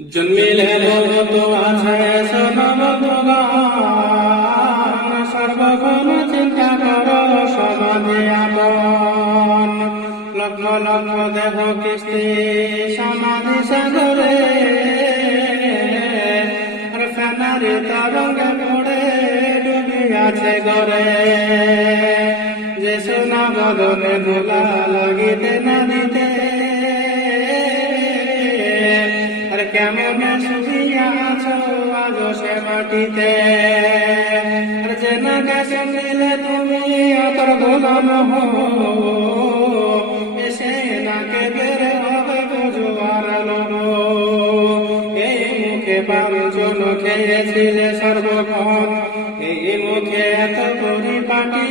জন্মিলে বহুত আছে সর্বভোগান, সর্বক্ষণ চিন্তা কর সমাধি আপন। লক্ষ লক্ষ দেহ কিস্তি সমাধি সাগরে, ফেনারি তরঙ্গে পড়ে ডুবে আছে গরে। যে সোনা বদনে ধুলা লাগিতে না দিতে, কেমন শুধিয়া আছো আজ সে মাটিতে। যে নাকে শুনিলে তুমি অতর গোলাম হো, এসে নাকে বের হবে বুঝুয়ার লোভ। এই মুখে পাঁচজন খেয়েছিলে সর্বক্ষণ, এই মুখে এত পরিপাটি।